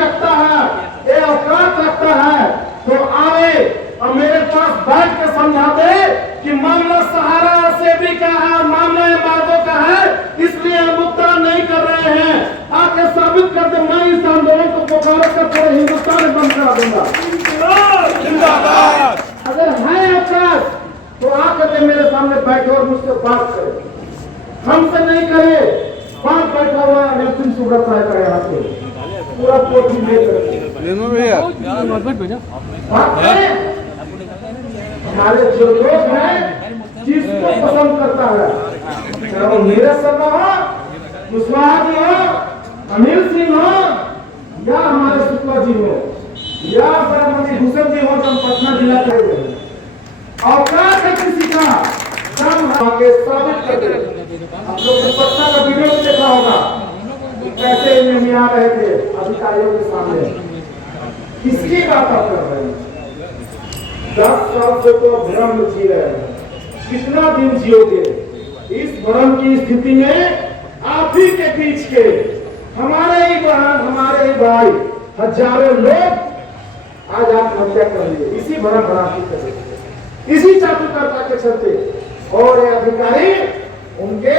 रखता है, ये औकात रखता है, तो आवे और मेरे पास बैठ के समझा दे कि मामला सहारा और सेबी का है, मामला एम्बार्गो का है, इसलिए हम भुगतान नहीं कर रहे हैं। आके साबित कर दे, मैं इस आंदोलन को पुकारो कर पूरे हिंदुस्तान में बंद करा दूंगा। जिंदाबाद। अगर है औकात तो आकर मेरे सामने बैठे और मुझसे बात करे, हमसे नहीं करे। बात बैठा हुआ अनिल सुब्रत राय का यहाँ पे पूरा कोठी लेकर भैया बात करें। हमारे जो लोग हैं जिसको पसंद करता है, चाहे वो नीरज शर्मा हो, कुशवाहा जी हो, अनिल सिंह हो, या हमारे शुक्ला जी हो, या बरामती भूषण जी हो, जो पटना जिला के हुए औकात है किसी का दम आगे साबित कर दे। आप लोग ने पटना का वीडियो देखा होगा कि कैसे इनमें आ रहे थे अधिकारियों के सामने। किसकी बात आप कर रहे हैं? 10 साल से तो भ्रम में जी रहे हैं, कितना दिन जियोगे? इस भ्रम की स्थिति में आप ही के बीच के हमारे ही बहन, हमारे ही भाई, हजारों लोग आज आत्महत्या कर लिए इसी भ्रम भ्रांति के, इसी चाटुकर्ता के चलते। और ये अधिकारी उनके